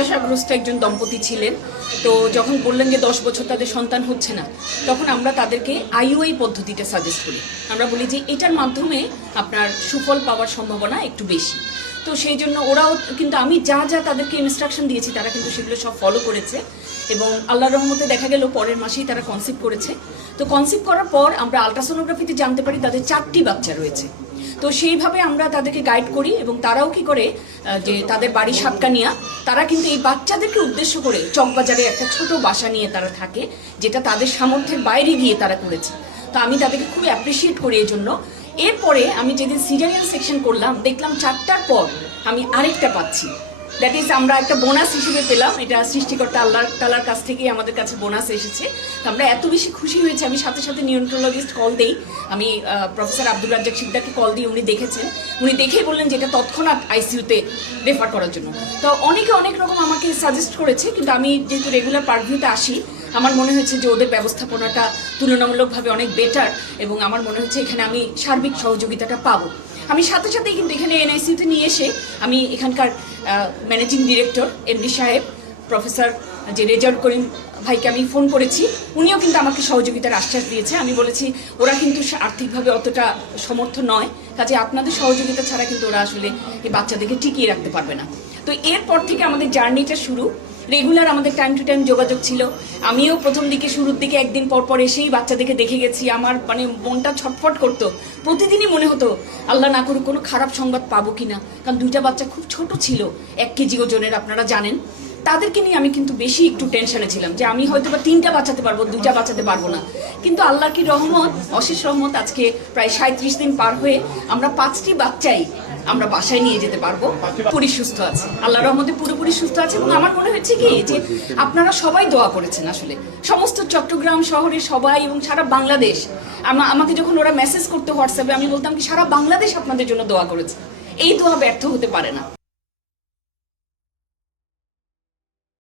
হতাশাগ্রস্ত একজন দম্পতি ছিলেন। তো যখন বললেন যে 10 বছর তাদের সন্তান হচ্ছে না, তখন আমরা তাদেরকে আইইউআই পদ্ধতিটা সাজেস্ট করি। আমরা বলি যে এটার মাধ্যমে আপনার সুফল পাওয়ার সম্ভাবনা একটু বেশি। তো সেই জন্য ওরাও কিন্তু আমি যা যা তাদেরকে ইনস্ট্রাকশন দিয়েছি তারা কিন্তু সেগুলো সব ফলো করেছে এবং আল্লাহর রহমতে দেখা গেল পরের মাসেই তারা কনসিভ করেছে। তো কনসিভ করার পর আমরা আলট্রাসোনোগ্রাফিতে জানতে পারি তাদের 4টি বাচ্চা রয়েছে। তো সেইভাবে আমরা তাদেরকে গাইড করি এবং তারাও কি করে যে তাদের বাড়ি সাতকানিয়া, তারা কিন্তু এই বাচ্চাদেরকে উদ্দেশ্য করে চকবাজারে একটা ছোট বাসা নিয়ে তারা থাকে, যেটা তাদের সামর্থ্যের বাইরে গিয়ে তারা করেছে। তো আমি তাদেরকে খুবই অ্যাপ্রিসিয়েট করি এই জন্য। এরপরে আমি যেদিন সিজারিয়ান সেকশন করলাম দেখলাম 4টার পর আমি আরেকটা পাচ্ছি। দ্যাট ইজ আমরা একটা বোনাস হিসেবে পেলাম, এটা সৃষ্টিকর্তা আল্লাহ তাআলার কাছ থেকেই আমাদের কাছে বোনাস এসেছে। তো আমরা এত বেশি খুশি হয়েছি, আমি সাথে সাথে নিউরোলজিস্ট কল দেই, আমি প্রফেসর আব্দুর রাজ্জাক শিকদারকে কল দিই, উনি দেখেছেন, উনি দেখেই বললেন যে এটা তৎক্ষণাৎ আইসিইউতে রেফার করার জন্য। তো অনেকে অনেক রকম আমাকে সাজেস্ট করেছে, কিন্তু আমি যেহেতু রেগুলার পারভিউতে আসি আমার মনে হয়েছে যে ওদের ব্যবস্থাপনাটা তুলনামূলকভাবে অনেক বেটার এবং আমার মনে হচ্ছে এখানে আমি সার্বিক সহযোগিতাটা পাবো। আমি সাথে সাথেই কিন্তু এখানে এনআইসিউতে নিয়ে এসে আমি এখানকার ম্যানেজিং ডিরেক্টর এমডি সাহেব প্রফেসর যে রেজাউল করিম ভাইকে আমি ফোন করেছি, উনিও কিন্তু আমাকে সহযোগিতার আশ্বাস দিয়েছে। আমি বলেছি ওরা কিন্তু আর্থিকভাবে অতটা সমর্থ নয়, কাজে আপনাদের সহযোগিতা ছাড়া কিন্তু ওরা আসলে এই বাচ্চাদেরকে টিকিয়ে রাখতে পারবে না। তো এরপর থেকে আমাদের জার্নিটা শুরু, রেগুলার আমাদের টাইম টু টাইম যোগাযোগ ছিল। আমিও প্রথম দিকে শুরুর দিকে একদিন পর পর এসেই বাচ্চাদেরকে দেখে গেছি, আমার মানে মনটা ছটফট করতো। প্রতিদিনই মনে হতো আল্লাহ না করুক কোনো খারাপ সংবাদ পাবো কিনা, কারণ 2টা বাচ্চা খুব ছোট ছিল, 1 কেজি ওজনের, আপনারা জানেন। তাদেরকে নিয়ে আমি কিন্তু বেশি একটু টেনশনে ছিলাম যে আমি হয়তো বা 3টা বাঁচাতে পারবো, 2টা বাঁচাতে পারবো না। কিন্তু আল্লাহর কি রহমত, অশেষ রহমত, আজকে প্রায় 37 দিন পার হয়ে আমরা 5টি বাচ্চাই আমরা বাসায় নিয়ে যেতে পারবো, পুরোপুরি সুস্থ আছে, আল্লাহর রহমতে পুরোপুরি সুস্থ আছে। এবং আমার মনে হচ্ছে কি যে আপনারা সবাই দোয়া করেছেন, আসলে সমস্ত চট্টগ্রাম শহরের সবাই এবং সারা বাংলাদেশ। আমাকে যখন ওরা মেসেজ করতে হোয়াটসঅ্যাপে, আমি বলতাম কি সারা বাংলাদেশ আপনাদের জন্য দোয়া করেছে, এই দোয়া ব্যর্থ হতে পারে না।